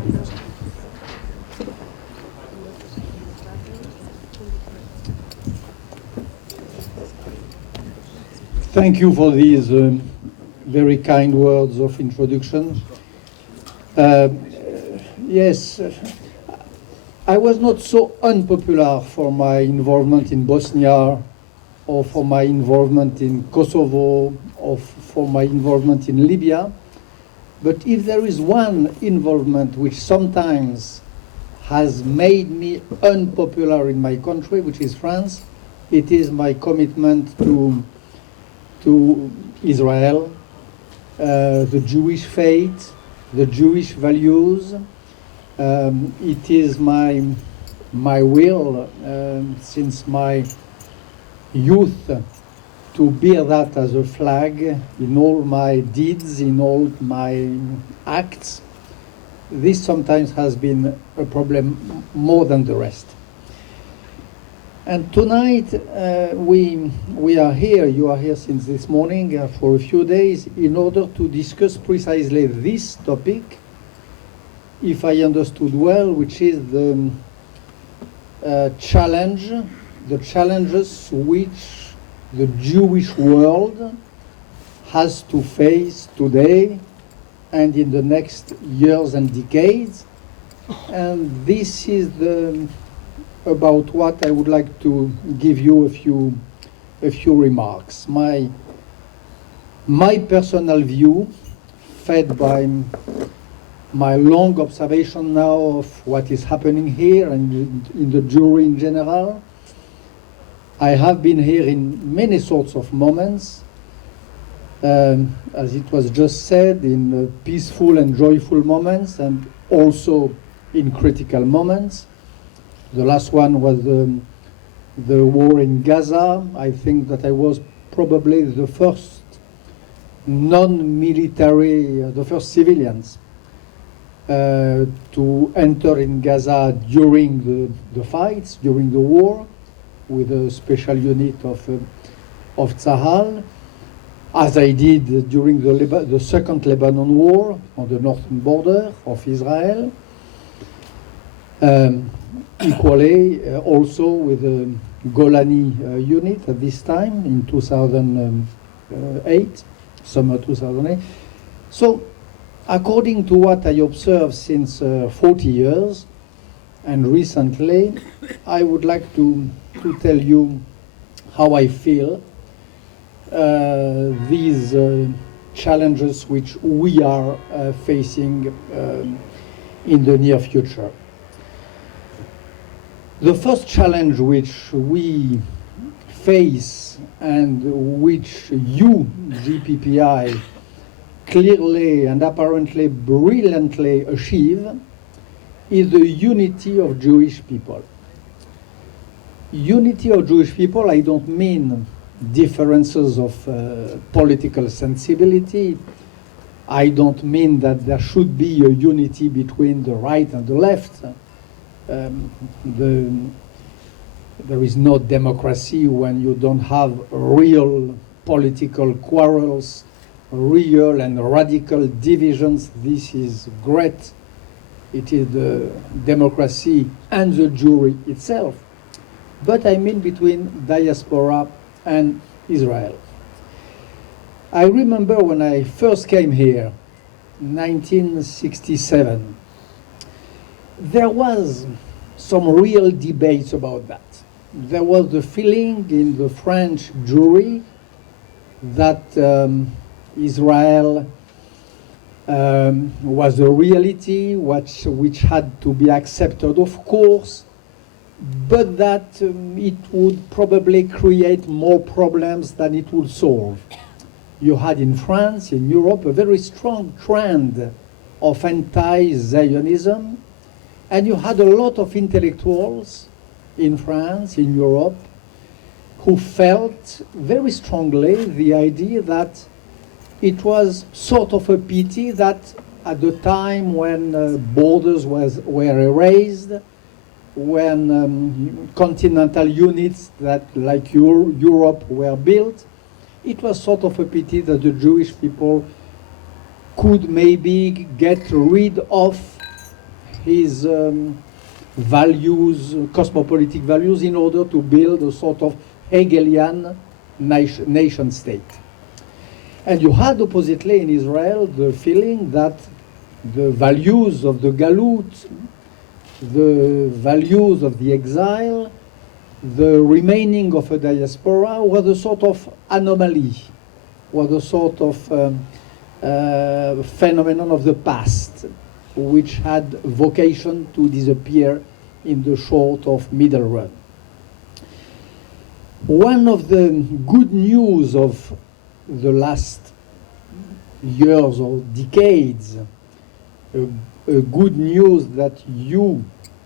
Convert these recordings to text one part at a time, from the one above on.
ready for that. Thank you for these very kind words of introduction. Yes, I was not so unpopular for my involvement in Bosnia, or for my involvement in Kosovo, or for my involvement in Libya. But if there is one involvement which sometimes has made me unpopular in my country, which is France, it is my commitment to Israel, the Jewish faith, the Jewish values. It is my will since my youth to bear that as a flag in all my deeds, in all my acts. This sometimes has been a problem more than the rest. And tonight we are here, you are here since this morning for a few days in order to discuss precisely this topic, if I understood well, which is the challenges which the Jewish world has to face today and in the next years and decades. And this is about what I would like to give you a few remarks. My personal view, fed by my long observation now of what is happening here and in the Jewry in general. I have been here in many sorts of moments, as it was just said, in peaceful and joyful moments, and also in critical moments. The last one was the war in Gaza. I think that I was probably the first non-military, the first civilians to enter in Gaza during the fights, during the war, with a special unit of Tzahal, as I did during the Second Lebanon War on the northern border of Israel. Equally, also with the Golani unit at this time in 2008, summer 2008. So, according to what I observed since 40 years, and recently, I would like to tell you how I feel these challenges which we are facing in the near future. The first challenge which we face and which you, JPPI, clearly and apparently brilliantly achieve is the unity of Jewish people. Unity of Jewish people, I don't mean differences of political sensibility. I don't mean that there should be a unity between the right and the left. There is no democracy when you don't have real political quarrels, real and radical divisions. This is great. It is the democracy and the Jewry itself. But I mean between diaspora and Israel. I remember when I first came here, 1967, there was some real debates about that. There was the feeling in the French Jewry that Israel was a reality which had to be accepted, of course, but that it would probably create more problems than it would solve. You had in France, in Europe, a very strong trend of anti-Zionism, and you had a lot of intellectuals in France, in Europe, who felt very strongly the idea that it was sort of a pity that at the time when borders were erased, when continental units that, like Europe, were built, it was sort of a pity that the Jewish people could maybe get rid of his values, cosmopolitic values, in order to build a sort of Hegelian nation state. And you had oppositely in Israel the feeling that the values of the galut, the values of the exile, the remaining of a diaspora were the sort of anomaly, were the sort of phenomenon of the past, which had vocation to disappear in the short of middle run. One of the good news of the last years or decades, a good news that you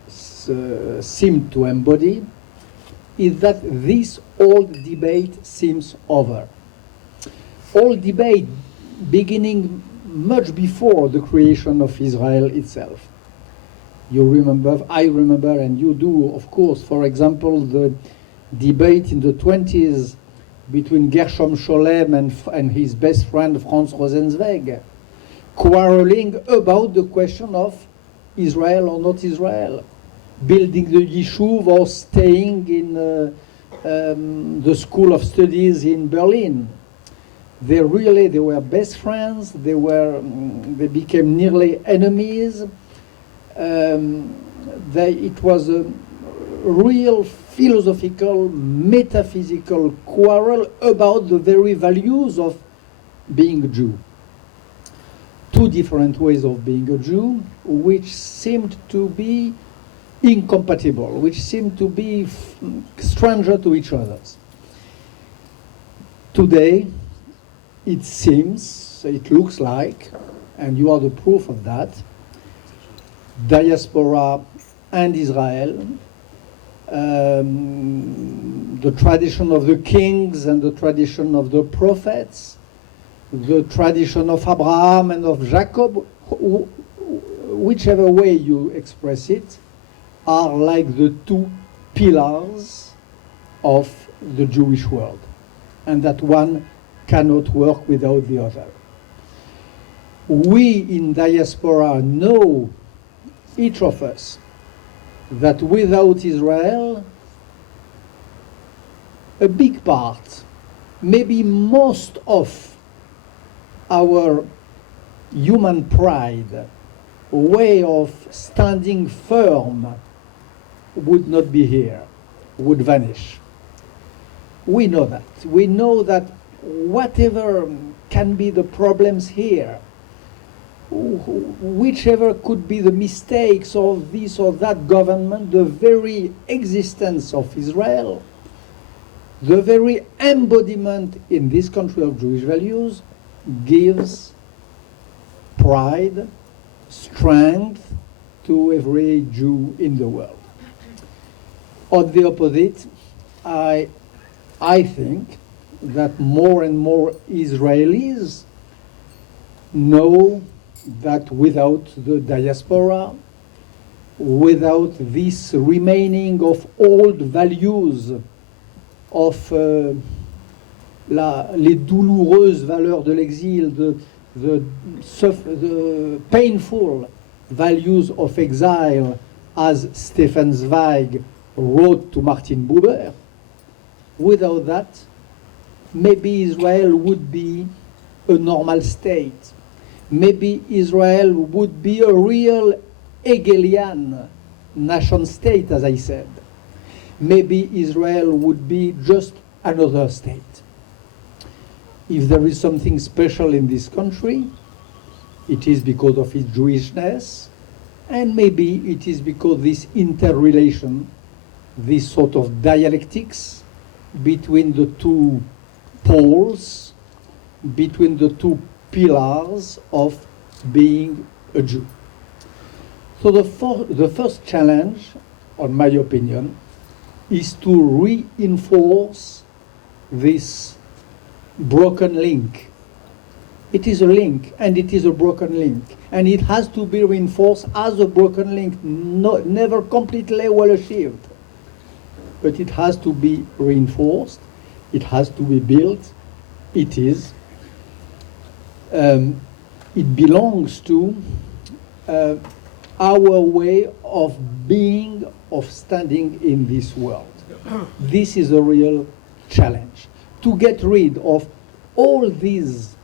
seem to embody, is that this old debate seems over. Old debate beginning much before the creation of Israel itself. You remember, I remember, and you do, of course, for example, the debate in the 20s between Gershom Scholem and his best friend Franz Rosenzweig, quarreling about the question of Israel or not Israel, building the Yishuv or staying in the School of Studies in Berlin. They were best friends. They became nearly enemies. It was a real philosophical, metaphysical quarrel about the very values of being a Jew. Two different ways of being a Jew, which seemed to be incompatible, which seemed to be stranger to each other. Today, it seems, it looks like, and you are the proof of that, diaspora and Israel, the tradition of the kings and the tradition of the prophets, the tradition of Abraham and of Jacob, whichever way you express it, are like the two pillars of the Jewish world, and that one cannot work without the other. We in diaspora know, each of us, that without Israel, a big part, maybe most of our human pride, way of standing firm, would not be here, would vanish. We know that. We know that whatever can be the problems here, whichever could be the mistakes of this or that government, the very existence of Israel, the very embodiment in this country of Jewish values, gives pride, strength to every Jew in the world. On the opposite, I think that more and more Israelis know that without the diaspora, without this remaining of old values, of les douloureuses valeurs de l'exil, the painful values of exile, as Stefan Zweig wrote to Martin Buber, without that, maybe Israel would be a normal state. Maybe Israel would be a real Hegelian nation state, as I said. Maybe Israel would be just another state. If there is something special in this country, it is because of its Jewishness, and maybe it is because this interrelation, this sort of dialectics between the two poles, between the two pillars of being a Jew. So the first challenge, on my opinion, is to reinforce this broken link. It is a link, and it is a broken link, and it has to be reinforced as a broken link, never completely well achieved. But it has to be reinforced, it has to be built, it is. It belongs to our way of being, of standing in this world. This is a real challenge. To get rid of all these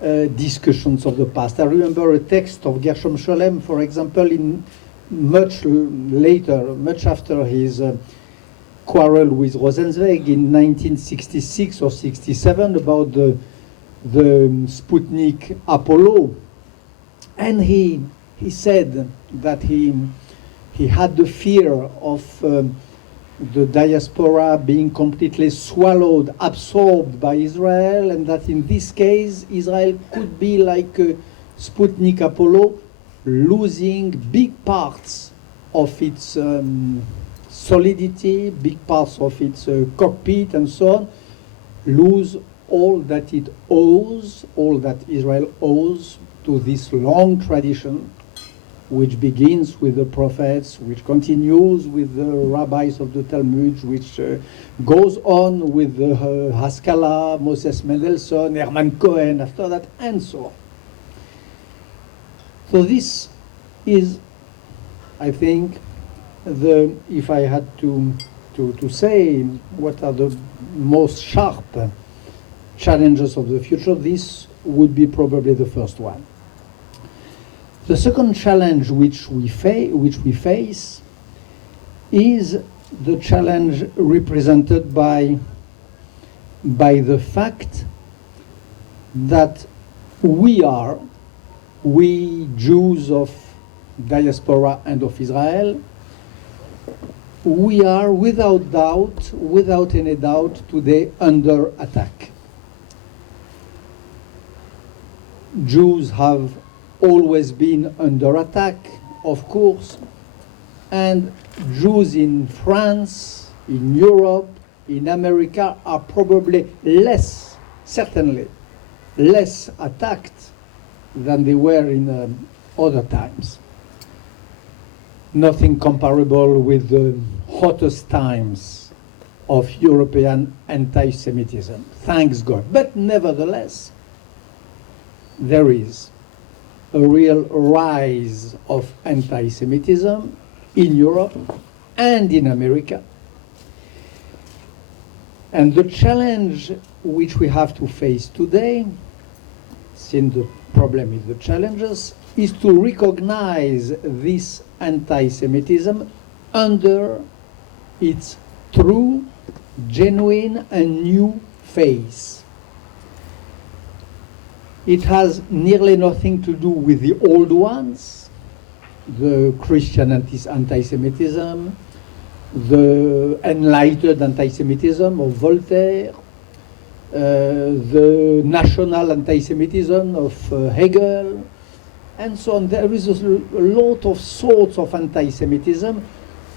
discussions of the past. I remember a text of Gershom Scholem, for example, in much later, much after his quarrel with Rosenzweig in 1966 or 67 about the Sputnik Apollo. And he said that he had the fear of the diaspora being completely swallowed, absorbed by Israel, and that in this case Israel could be like Sputnik Apollo, losing big parts of its solidity, big parts of its cockpit and so on, lose all that it owes, all that Israel owes to this long tradition, which begins with the prophets, which continues with the rabbis of the Talmud, which goes on with the Haskalah, Moses Mendelssohn, Hermann Cohen after that, and so on. So this is, I think, if I had to say what are the most sharp challenges of the future, this would be probably the first one. The second challenge which we face is the challenge represented by the fact that we Jews of diaspora and of Israel, we are without any doubt, today under attack. Jews have always been under attack, of course, and Jews in France, in Europe, in America are probably certainly less attacked than they were in other times. Nothing comparable with the hottest times of European anti-Semitism, thanks God. But nevertheless, there is a real rise of anti-Semitism in Europe and in America. And the challenge which we have to face today, since the problem is the challenges, is to recognize this anti-Semitism under its true, genuine, and new face. It has nearly nothing to do with the old ones, the Christian anti-Semitism, the enlightened anti-Semitism of Voltaire, the national anti-Semitism of Hegel, and so on. There is a lot of sorts of anti-Semitism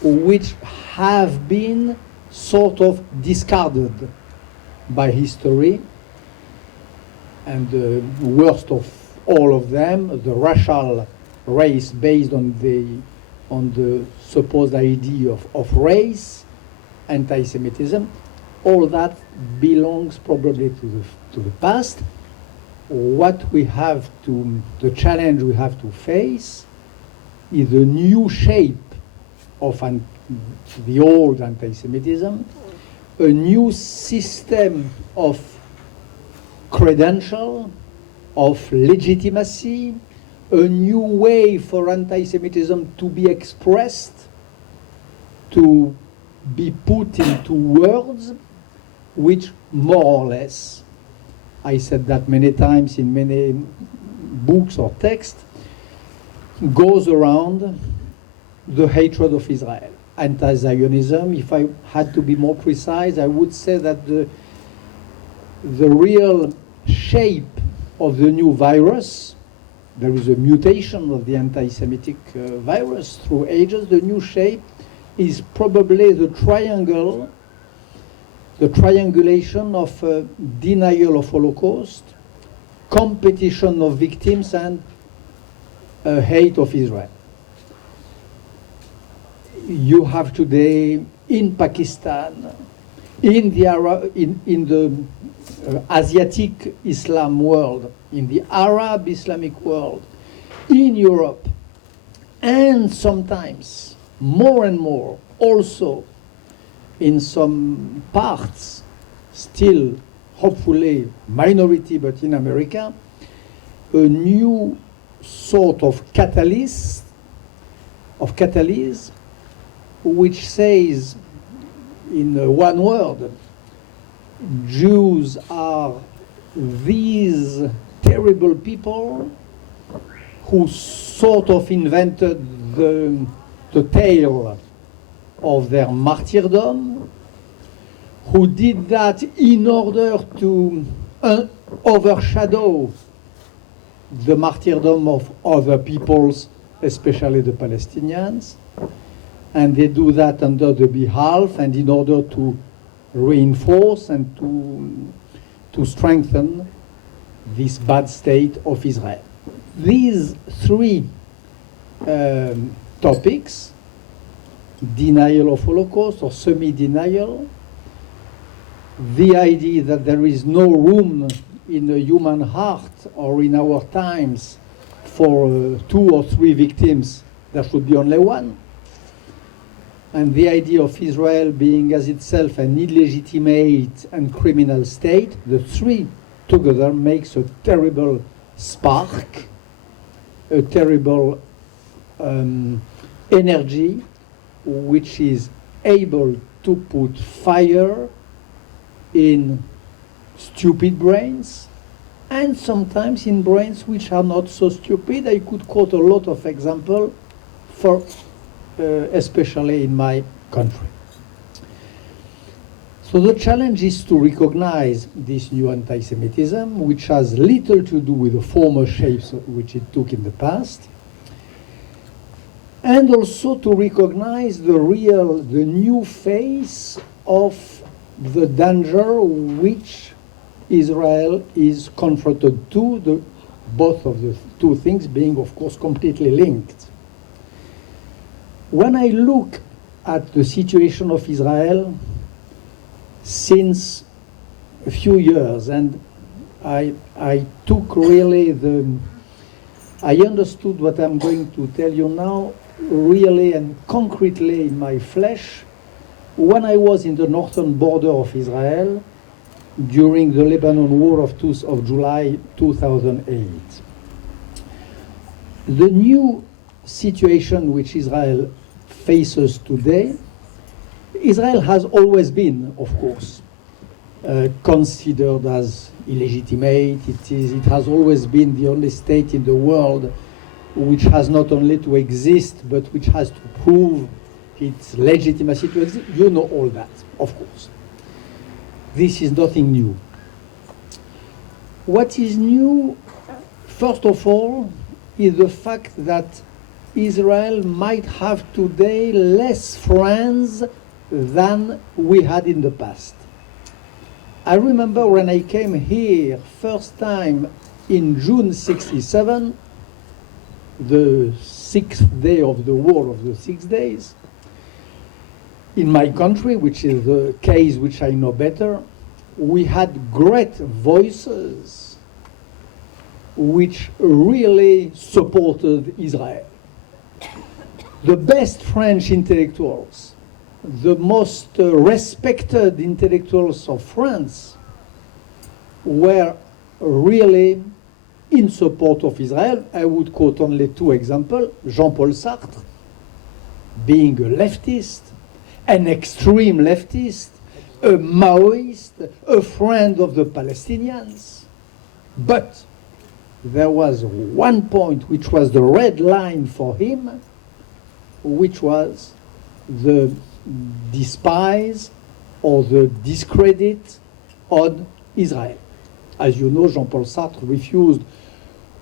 which have been sort of discarded by history. And the worst of all of them, the racial race based on the supposed idea of race, anti-Semitism, all that belongs probably to the past. The challenge we have to face is the new shape of the old anti-Semitism, a new system of credential, of legitimacy, a new way for anti-Semitism to be expressed, to be put into words, which more or less, I said that many times in many books or texts, goes around the hatred of Israel. Anti-Zionism, if I had to be more precise, I would say that the real shape of the new virus, there is a mutation of the anti-Semitic virus through ages. The new shape is probably the triangulation of denial of Holocaust, competition of victims, and hate of Israel. You have today in Pakistan, in the Asiatic Islam world, in the Arab Islamic world, in Europe, and sometimes, more and more, also in some parts, still hopefully minority, but in America, a new sort of catalyst, which says, in one word, Jews are these terrible people who sort of invented the tale of their martyrdom, who did that in order to overshadow the martyrdom of other peoples, especially the Palestinians. And they do that under the behalf and in order to reinforce and to strengthen this bad state of Israel. These three topics, denial of Holocaust or semi-denial, the idea that there is no room in the human heart or in our times for 2 or 3 victims, there should be only one, and the idea of Israel being as itself an illegitimate and criminal state, the three together makes a terrible spark, a terrible energy which is able to put fire in stupid brains and sometimes in brains which are not so stupid. I could quote a lot of examples for especially in my country. So the challenge is to recognize this new anti-Semitism, which has little to do with the former shapes which it took in the past, and also to recognize the new face of the danger which Israel is confronted to, both of the two things being, of course, completely linked. When I look at the situation of Israel since a few years, and I took really I understood what I'm going to tell you now really and concretely in my flesh when I was in the northern border of Israel during the Lebanon War of July 2008. The new situation which Israel faces today, Israel has always been, of course, considered as illegitimate. It has always been the only state in the world which has not only to exist, but which has to prove its legitimacy to exist. You know all that, of course. This is nothing new. What is new, first of all, is the fact that Israel might have today less friends than we had in the past. I remember when I came here first time in June '67, the 6th day of the War of the 6 Days, in my country, which is the case which I know better, we had great voices which really supported Israel. The best French intellectuals, the most respected intellectuals of France were really in support of Israel. I would quote only 2 examples. Jean-Paul Sartre, being a leftist, an extreme leftist, a Maoist, a friend of the Palestinians. But there was one point which was the red line for him, which was the despise or the discredit on Israel. As you know, Jean-Paul Sartre refused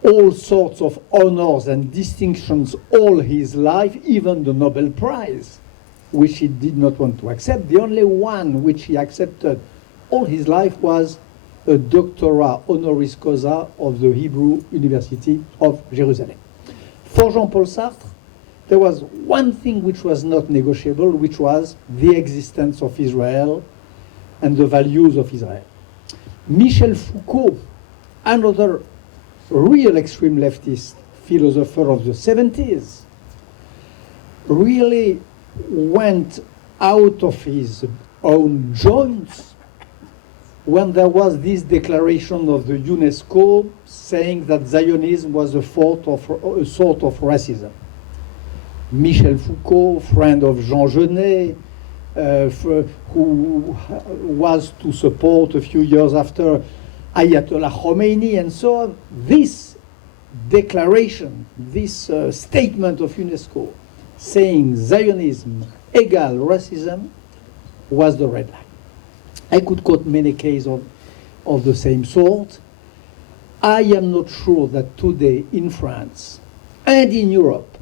all sorts of honors and distinctions all his life, even the Nobel Prize, which he did not want to accept. The only one which he accepted all his life was a doctorate honoris causa of the Hebrew University of Jerusalem. For Jean-Paul Sartre, there was one thing which was not negotiable, which was the existence of Israel and the values of Israel. Michel Foucault, another real extreme leftist philosopher of the 70s, really went out of his own joints when there was this declaration of the UNESCO saying that Zionism was a sort of racism. Michel Foucault, friend of Jean Genet, who was to support a few years after Ayatollah Khomeini and so on, this declaration, this statement of UNESCO saying Zionism equal racism was the red line. I could quote many cases of the same sort. I am not sure that today in France and in Europe,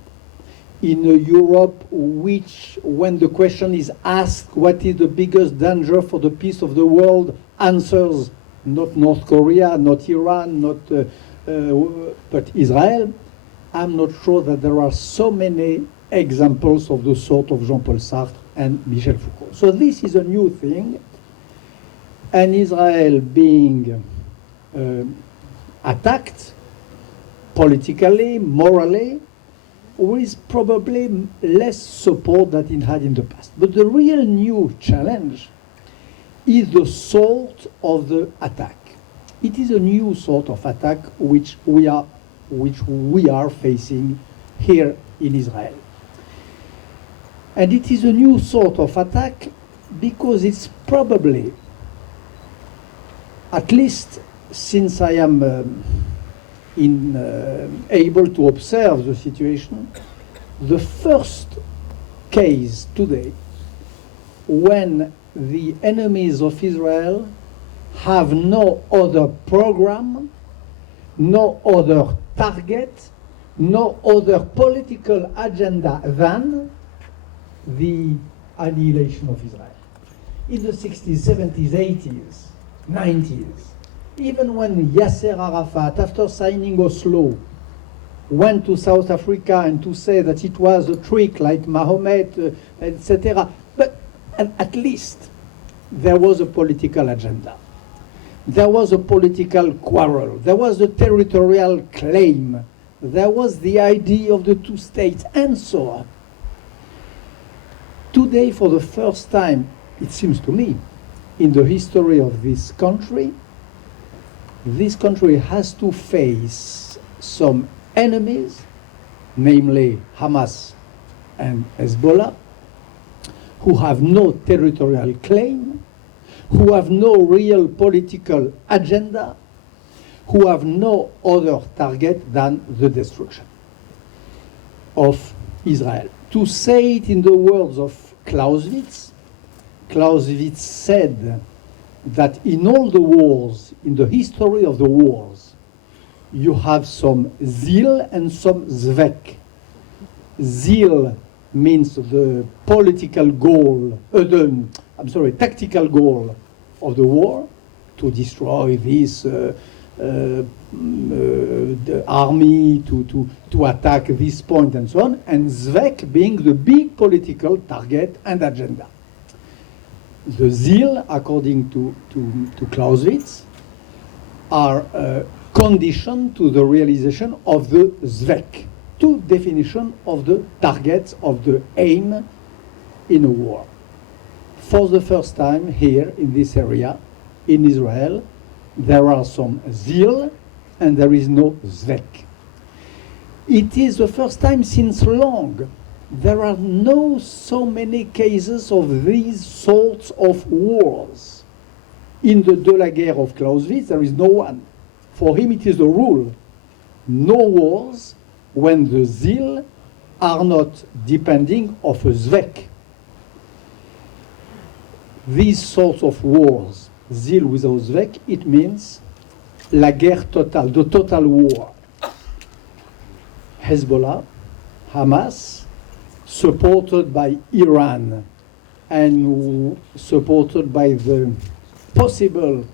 in a Europe which, when the question is asked what is the biggest danger for the peace of the world, answers not North Korea, not Iran, but Israel, I'm not sure that there are so many examples of the sort of Jean-Paul Sartre and Michel Foucault. So this is a new thing, and Israel being attacked politically, morally, with probably less support than it had in the past. But the real new challenge is the sort of the attack. It is a new sort of attack which we are facing here in Israel. And it is a new sort of attack because it's probably, at least since I am able to observe the situation, the first case today when the enemies of Israel have no other program, no other target, no other political agenda than the annihilation of Israel. In the 60s, 70s, 80s, 90s, even when Yasser Arafat, after signing Oslo, went to South Africa and to say that it was a trick like Mahomet, etc., but at least there was a political agenda. There was a political quarrel. There was a territorial claim. There was the idea of the two states, and so on. Today, for the first time, it seems to me, in the history of this country has to face some enemies, namely Hamas and Hezbollah, who have no territorial claim, who have no real political agenda, who have no other target than the destruction of Israel. To say it in the words of Clausewitz, Clausewitz said that in all the wars, in the history of the wars, you have some zeal and some zvek. Zeal means the political goal, tactical goal of the war, to destroy this the army, to attack this point and so on, and zvek being the big political target and agenda. The zeal, according to Clausewitz, are conditioned to the realization of the zvek, to definition of the targets of the aim in a war. For the first time here in this area, in Israel, there are some zeal and there is no zvek. It is the first time since long. There are no so many cases of these sorts of wars. In the De la Guerre of Clausewitz, there is no one. For him, it is the rule. No wars when the zeal are not depending of a zvek. These sorts of wars, zeal without zvek, it means la guerre totale, the total war. Hezbollah, Hamas, supported by Iran and supported by the possible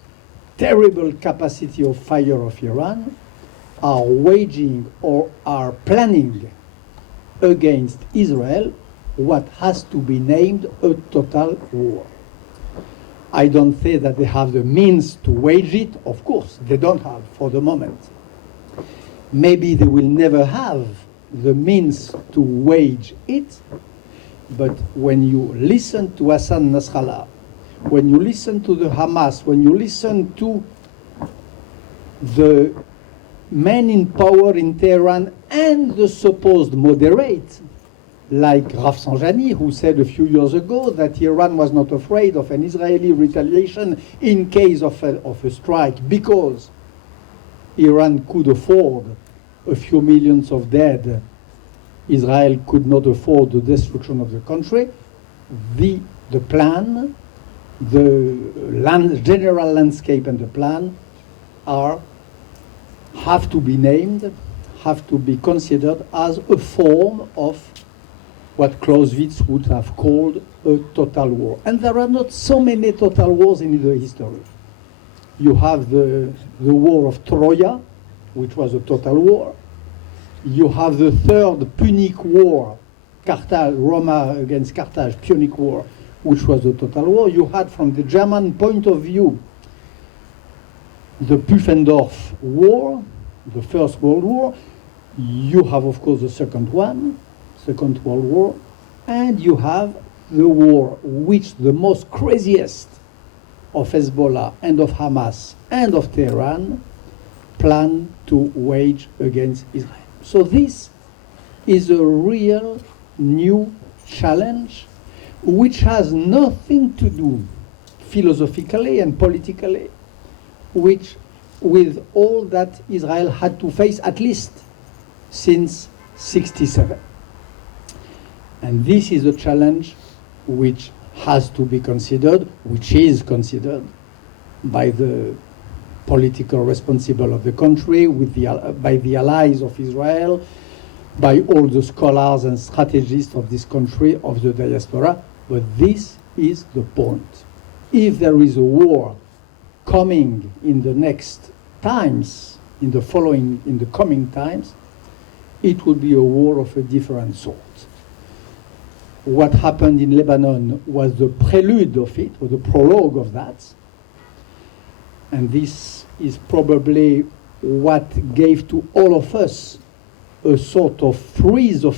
terrible capacity of fire of Iran, are waging or are planning against Israel what has to be named a total war. I don't say that they have the means to wage it. Of course, they don't have for the moment. Maybe they will never have the means to wage it. But when you listen to Hassan Nasrallah, when you listen to the Hamas, when you listen to the men in power in Tehran and the supposed moderate, like Rafsanjani, who said a few years ago that Iran was not afraid of an Israeli retaliation in case of a strike because Iran could afford a few millions of dead. Israel could not afford the destruction of the country. The plan, the general landscape and the plan have to be named, have to be considered as a form of what Clausewitz would have called a total war. And there are not so many total wars in the history. You have the war of Troya, which was a total war. You have the third Punic War, Roma against Carthage, Punic War, which was a total war. You had, from the German point of view, the Pufendorf War, the First World War. You have, of course, the second one, Second World War, and you have the war which the most craziest of Hezbollah and of Hamas and of Tehran plan to wage against Israel. So this is a real new challenge which has nothing to do philosophically and politically with all that Israel had to face, at least since 1967. And this is a challenge which has to be considered, which is considered by the political responsible of the country, by the allies of Israel, by all the scholars and strategists of this country, of the diaspora. But this is the point. If there is a war coming in the next times, in the coming times, it will be a war of a different sort. What happened in Lebanon was the prelude of it, or the prologue of that. And this is probably what gave to all of us a sort of freeze of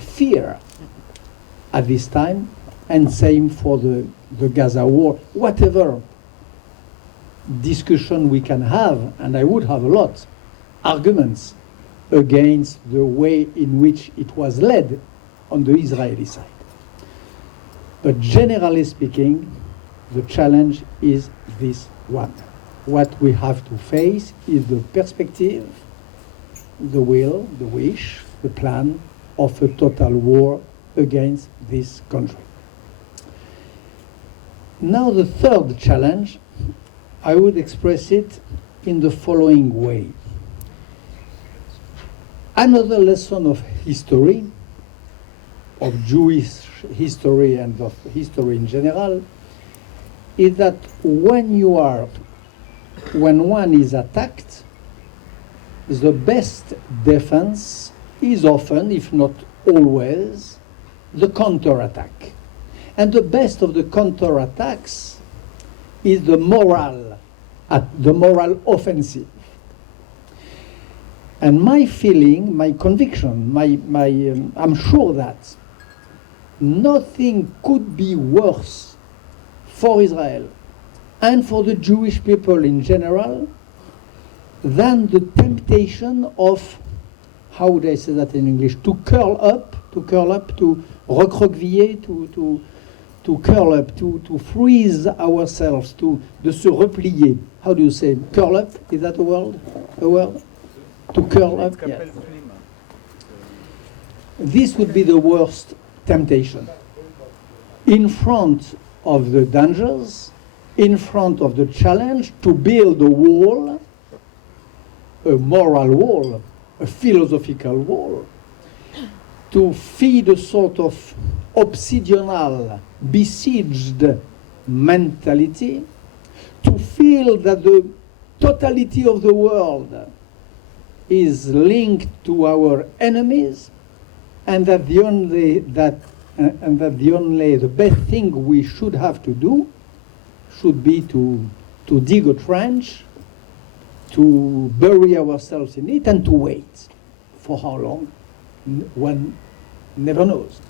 fear at this time, and same for the Gaza war. Whatever discussion we can have, and I would have a lot, arguments against the way in which it was led on the Israeli side. But generally speaking, the challenge is this one. What we have to face is the perspective, the will, the wish, the plan of a total war against this country. Now the third challenge, I would express it in the following way. Another lesson of history, of Jewish history and of history in general, is that when one is attacked, the best defense is often, if not always, the counterattack. And the best of the counterattacks is the moral offensive. And my feeling, my conviction, I'm sure that nothing could be worse for Israel and for the Jewish people in general than the temptation of, how would I say that in English, to curl up, to recroqueviller, to curl up, to freeze ourselves, de se replier. How do you say? Curl up? Is that a word? To curl up? Yeah. This would be the worst temptation. In front of the dangers, in front of the challenge to build a wall, a moral wall, a philosophical wall, to feed a sort of obsidional, besieged mentality, to feel that the totality of the world is linked to our enemies, and that the best thing we should have to do should be to dig a trench, to bury ourselves in it, and to wait. For how long? one never knows.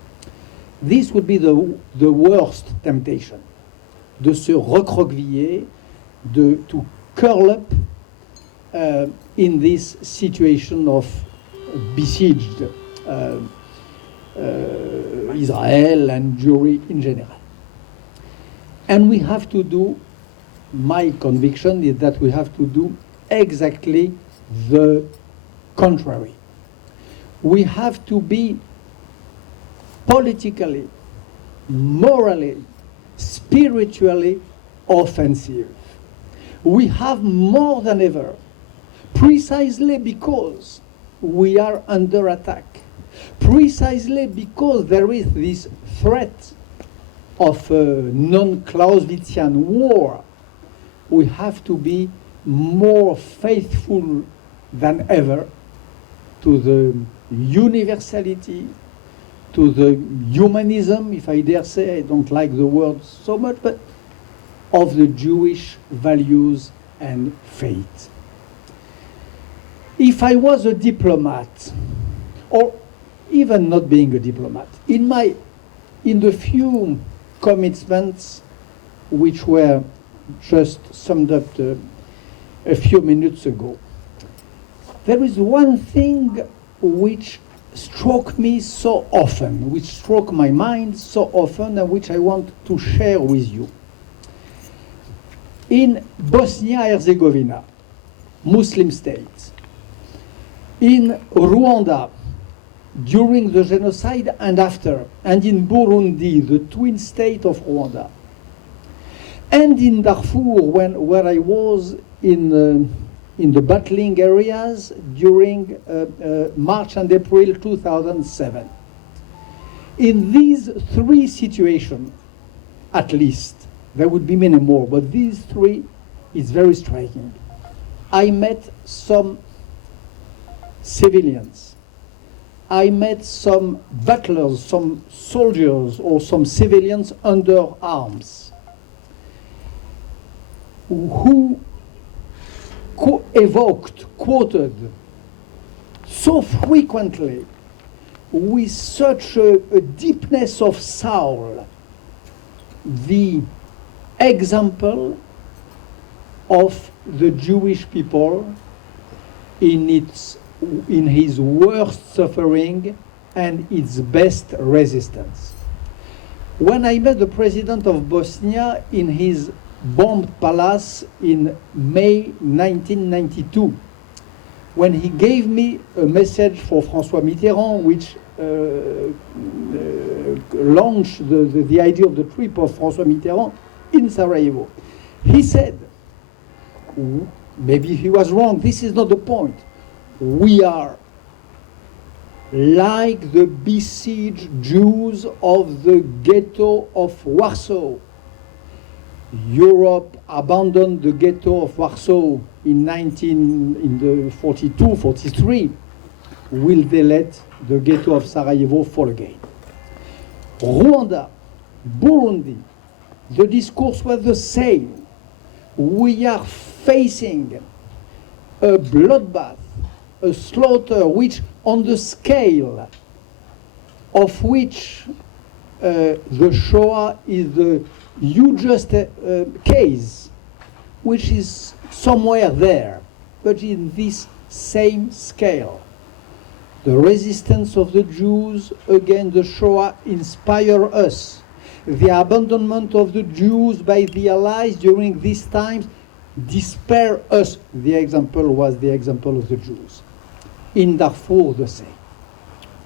This would be the worst temptation, de se recroqueviller, to curl up in this situation of besieged Israel and Jewry in general. And we have to do, my conviction is that we have to do exactly the contrary. We have to be politically, morally, spiritually offensive. We have more than ever, precisely because we are under attack, precisely because there is this threat of a non-Clausewitzian war. We have to be more faithful than ever to the universality, to the humanism, if I dare say, I don't like the word so much, but of the Jewish values and faith. If I was a diplomat, or even not being a diplomat, in the few commitments which were just summed up a few minutes ago, there is one thing which struck me so often, which struck my mind so often, and which I want to share with you. In Bosnia-Herzegovina, Muslim state, in Rwanda, during the genocide and after, and in Burundi, the twin state of Rwanda, and in Darfur, where I was in the battling areas during March and April 2007. In these three situations, at least, there would be many more, but these three is very striking. I met some civilians. I met some battlers, some soldiers, or some civilians under arms who quoted so frequently, with such a deepness of soul, the example of the Jewish people in his worst suffering and its best resistance. When I met the president of Bosnia in his bombed palace in May 1992, when he gave me a message for François Mitterrand, which launched the idea of the trip of François Mitterrand in Sarajevo. He said, maybe he was wrong, this is not the point. We are like the besieged Jews of the ghetto of Warsaw. Europe abandoned the ghetto of Warsaw in the 42, 43. Will they let the ghetto of Sarajevo fall again? Rwanda, Burundi, the discourse was the same. We are facing a bloodbath, a slaughter, which on the scale of which the Shoah is the hugest case, which is somewhere there, but in this same scale. The resistance of the Jews against the Shoah inspire us. The abandonment of the Jews by the Allies during these times despair us. The example was the example of the Jews. In Darfur, the same.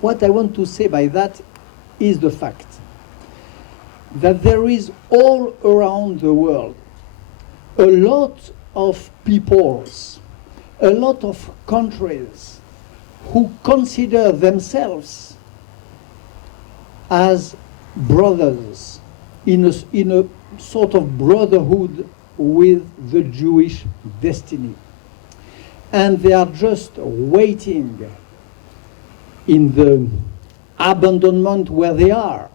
What I want to say by that is the fact that there is all around the world a lot of peoples, a lot of countries who consider themselves as brothers in a sort of brotherhood with the Jewish destiny. And they are just waiting in the abandonment where they are.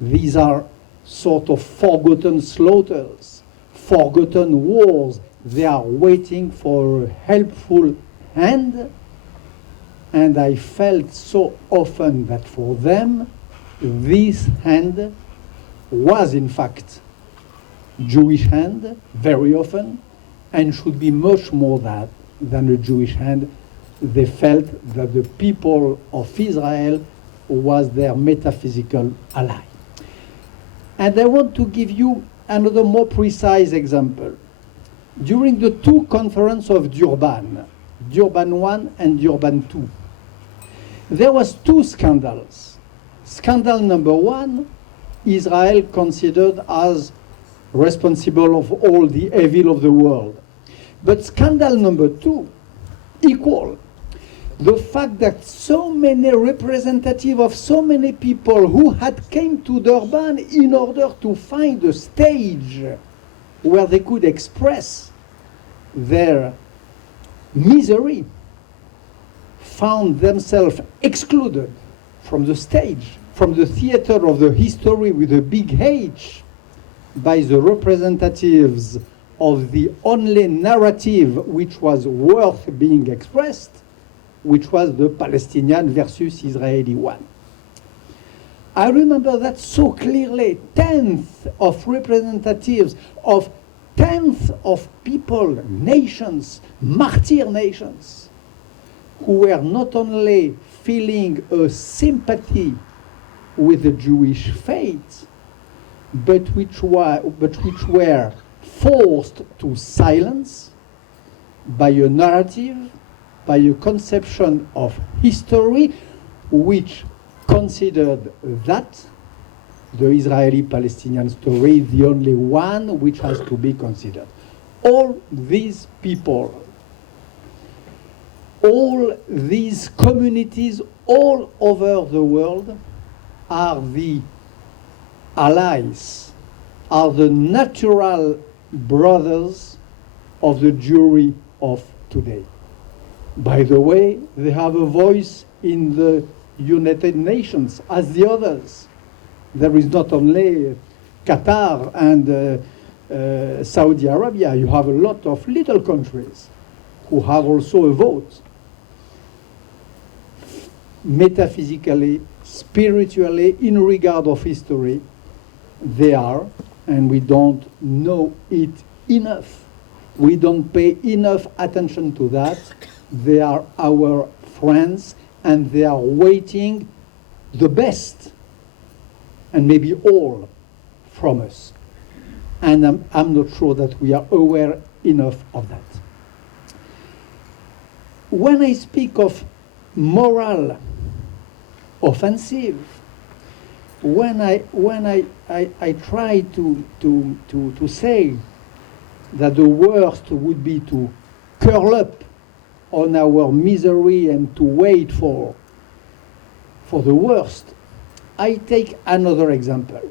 These are sort of forgotten slaughters, forgotten wars. They are waiting for a helpful hand, And I felt so often that for them, this hand was in fact Jewish hand, very often, and should be much more that than a Jewish hand. They felt that the people of Israel was their metaphysical ally. And I want to give you another more precise example. During the two conferences of Durban, Durban 1 and Durban 2, there was two scandals. Scandal number one, Israel considered as responsible of all the evil of the world. But scandal number two, equal. The fact that so many representatives of so many people who had came to Durban in order to find a stage where they could express their misery found themselves excluded from the stage, from the theater of the history with a big H, by the representatives of the only narrative which was worth being expressed, which was the Palestinian versus Israeli one. I remember that so clearly. Tenth of representatives of tenth of people, nations, martyr nations, who were not only feeling a sympathy with the Jewish faith, but which were forced to silence by a narrative, by a conception of history, which considered that the Israeli-Palestinian story the only one which has to be considered. All these people, all these communities all over the world are the allies, are the natural brothers of the Jewry of today. By the way, they have a voice in the United Nations as the others. There is not only Qatar and Saudi Arabia, you have a lot of little countries who have also a vote. Metaphysically, spiritually, in regard of history, they are, and we don't know it enough. We don't pay enough attention to that. They are our friends, and they are waiting the best, and maybe all, from us. And I'm not sure that we are aware enough of that. When I speak of moral offensive, when I try to say that the worst would be to curl up on our misery and to wait for the worst, I take another example.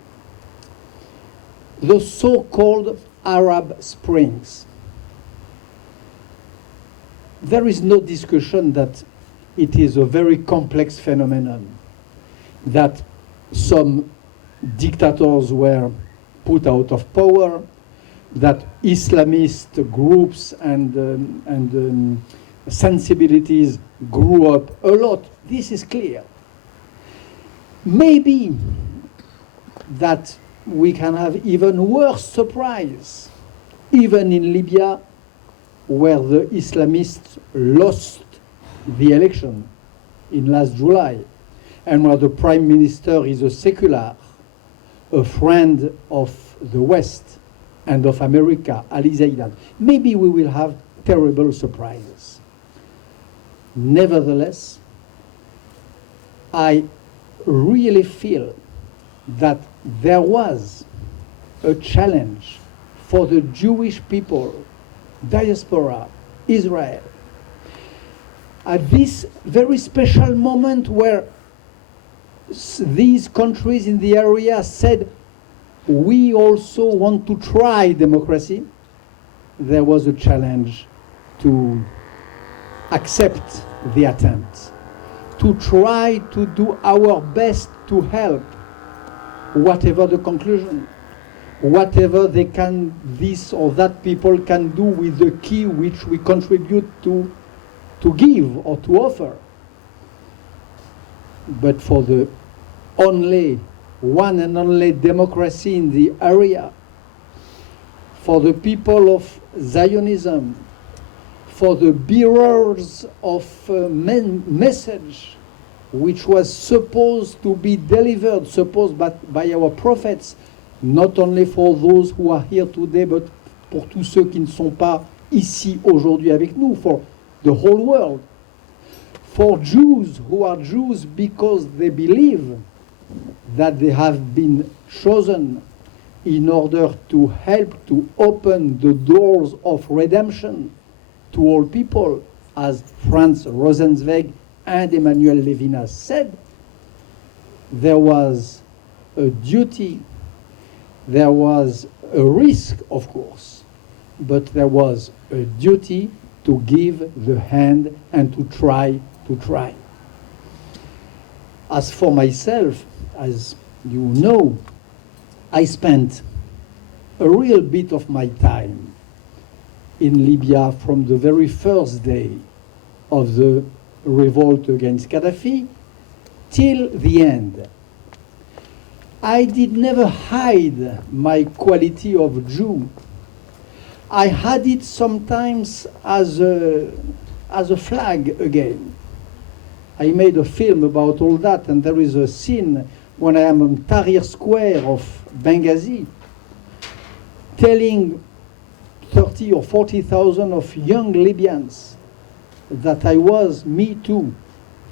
The so-called Arab Springs. There is no discussion that it is a very complex phenomenon, that some dictators were put out of power, that Islamist groups and sensibilities grew up a lot. This is clear. Maybe that we can have even worse surprise, even in Libya, where the Islamists lost the election in last July, and where the Prime Minister is a secular, a friend of the West and of America, Ali Zaidan. Maybe we will have terrible surprises. Nevertheless, I really feel that there was a challenge for the Jewish people, diaspora, Israel, at this very special moment where these countries in the area said, we also want to try democracy. There was a challenge to accept the attempt, to try to do our best to help, whatever the conclusion, whatever they can, this or that people can do with the key which we contribute to give or to offer. but for the only one and only democracy in the area, for the people of Zionism, for the bearers of message which was supposed to be delivered, supposed by our prophets, not only for those who are here today, but pour tous ceux qui ne sont pas ici aujourd'hui avec nous, for the whole world. For Jews who are Jews because they believe that they have been chosen in order to help to open the doors of redemption to all people, as Franz Rosenzweig and Emmanuel Levinas said, there was a duty, there was a risk, of course, but there was a duty to give the hand and to try. As for myself, as you know, I spent a real bit of my time in Libya from the very first day of the revolt against Gaddafi till the end. I did never hide my quality of Jew. I had it sometimes as a flag again. I made a film about all that, and there is a scene when I am on Tahrir Square of Benghazi, telling 30 or 40,000 of young Libyans that I was, me too,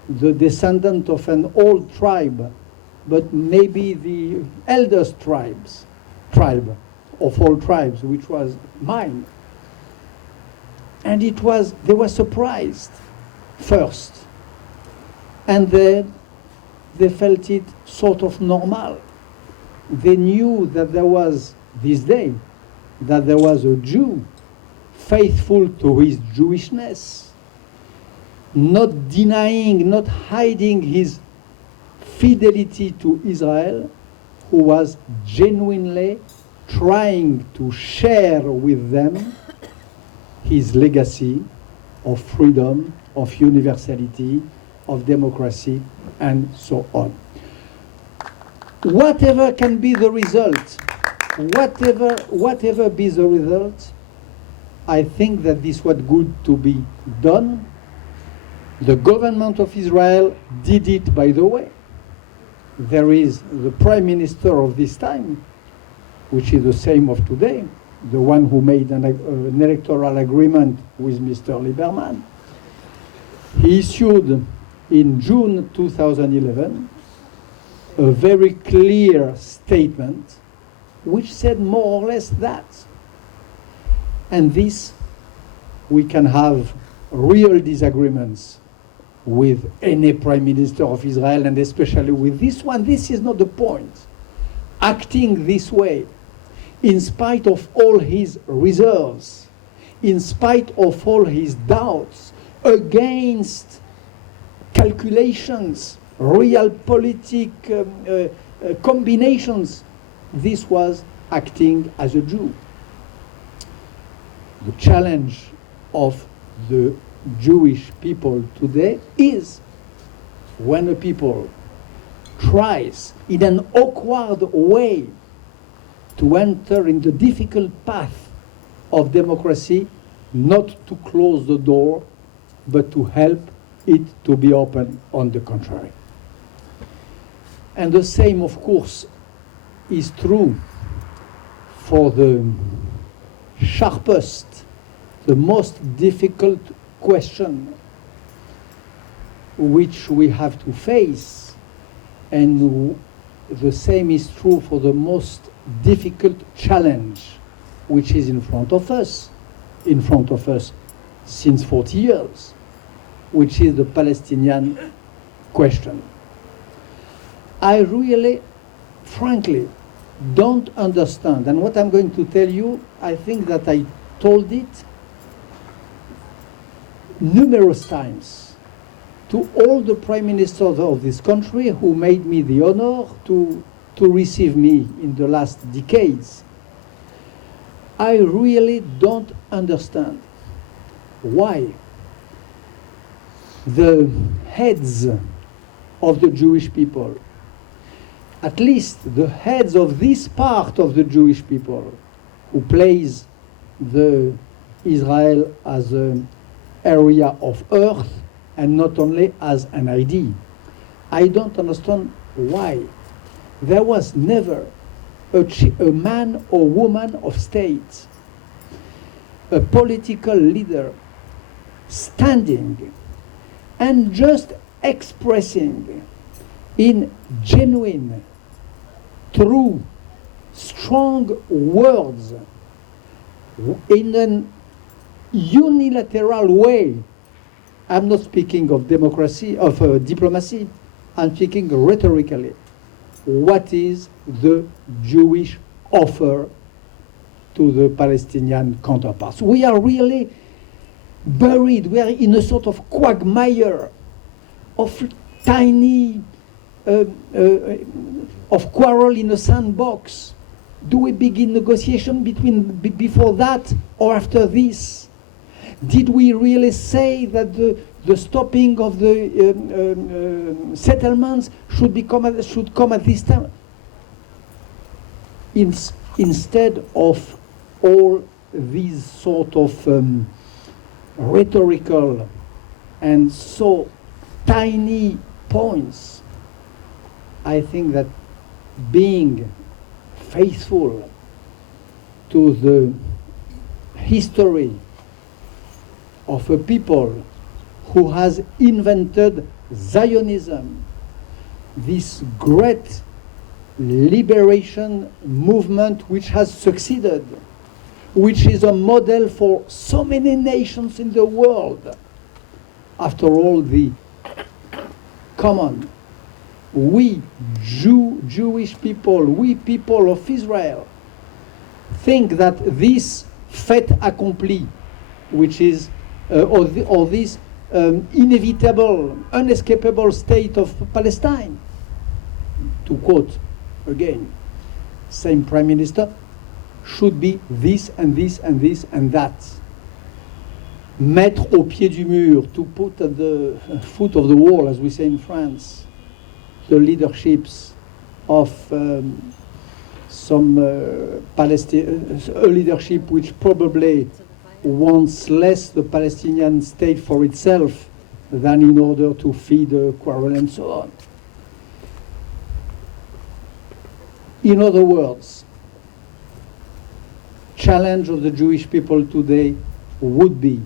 the descendant of an old tribe, but maybe the eldest tribe of all tribes, which was mine. And they were surprised first. And then they felt it sort of normal. They knew that there was, this day, that there was a Jew faithful to his Jewishness, not denying, not hiding his fidelity to Israel, who was genuinely trying to share with them his legacy of freedom, of universality, of democracy, and so on. Whatever can be the result, whatever be the result, I think that this was good to be done. The government of Israel did it, by the way. There is the prime minister of this time, which is the same of today, the one who made an electoral agreement with Mr. Lieberman. He issued in June 2011 a very clear statement which said more or less that. And this, we can have real disagreements with any prime minister of Israel, and especially with this one. This is not the point. Acting this way, in spite of all his reserves, in spite of all his doubts, against calculations, realpolitik combinations, this was acting as a Jew. The challenge of the Jewish people today is when a people tries in an awkward way to enter in the difficult path of democracy, not to close the door, but to help it to be open, on the contrary. And the same, of course, is true for the sharpest, the most difficult question which we have to face, and the same is true for the most difficult challenge which is in front of us since 40 years, which is the Palestinian question. I really, frankly, don't understand, and what I'm going to tell you, I think that I told it numerous times to all the prime ministers of this country who made me the honor to receive me in the last decades. I really don't understand why the heads of the Jewish people. At least the heads of this part of the Jewish people, who plays the Israel as an area of earth and not only as an ID. I don't understand why there was never a man or woman of state, a political leader standing and just expressing in genuine, true, strong words, in an unilateral way. I'm not speaking of democracy, of diplomacy. I'm speaking rhetorically. What is the Jewish offer to the Palestinian counterparts? We are really buried. We are in a sort of quagmire of tiny, of quarrel in a sandbox. Do we begin negotiation before that or after this? Did we really say that the stopping of the settlements should come at this time? Instead of all these sort of rhetorical and so tiny points, I think that being faithful to the history of a people who has invented Zionism, this great liberation movement which has succeeded, which is a model for so many nations in the world. After all, the common, we Jewish people, we people of Israel, think that this fait accompli, which is or this inevitable, unescapable state of Palestine, to quote again, same Prime Minister, should be this and this and this and that. Mettre au pied du mur, to put at the foot of the wall, as we say in France, the leaderships of some a leadership which probably wants less the Palestinian state for itself than in order to feed a quarrel and so on. In other words, challenge of the Jewish people today would be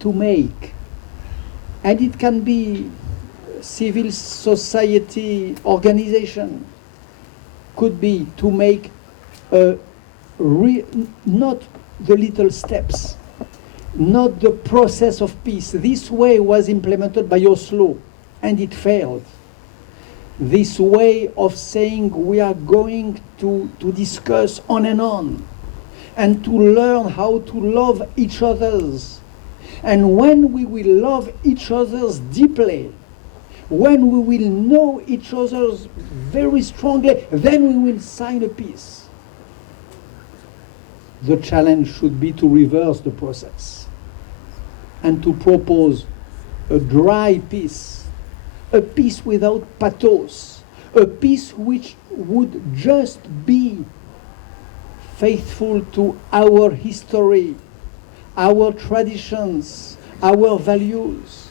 to make, and it can be civil society organization, could be to make not the little steps, not the process of peace. This way was implemented by Oslo, and it failed. This way of saying we are going to discuss on, and to learn how to love each other's. And when we will love each other's deeply, when we will know each other's very strongly, then we will sign a peace. The challenge should be to reverse the process and to propose a dry peace, a peace without pathos, a peace which would just be faithful to our history, our traditions, our values,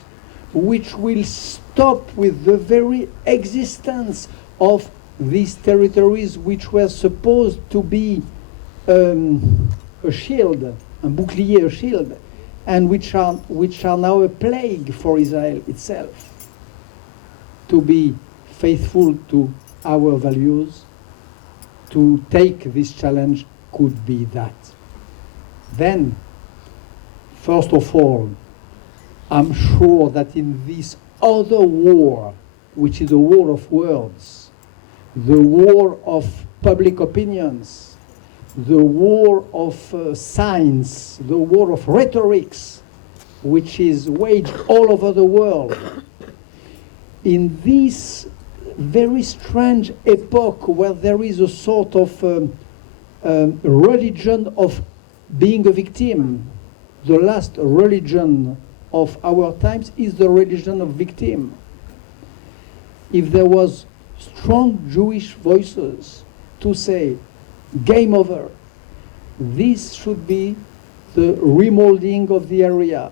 which will stop with the very existence of these territories which were supposed to be a shield, a bouclier, a shield, and which are now a plague for Israel itself. To be faithful to our values, to take this challenge could be that. Then, first of all, I'm sure that in this other war, which is a war of words, the war of public opinions, the war of signs, the war of rhetorics, which is waged all over the world, in this very strange epoch where there is a sort of religion of being a victim. The last religion of our times is the religion of victim. if there was strong Jewish voices to say, game over, this should be the remolding of the area,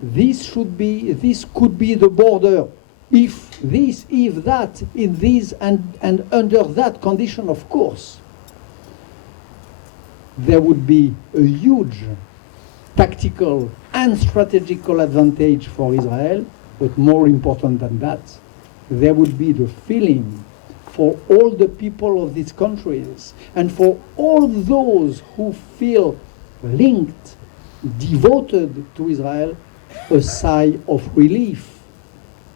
this could be the border, if this, if that, in these and under that condition, of course, there would be a huge tactical and strategical advantage for Israel, but more important than that, there would be the feeling for all the people of these countries and for all those who feel linked, devoted to Israel, a sigh of relief,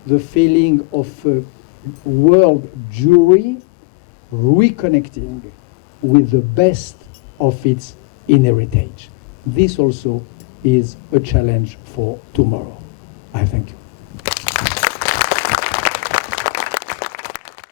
the feeling of world Jewry reconnecting with the best of its heritage. This also is a challenge for tomorrow. I thank you.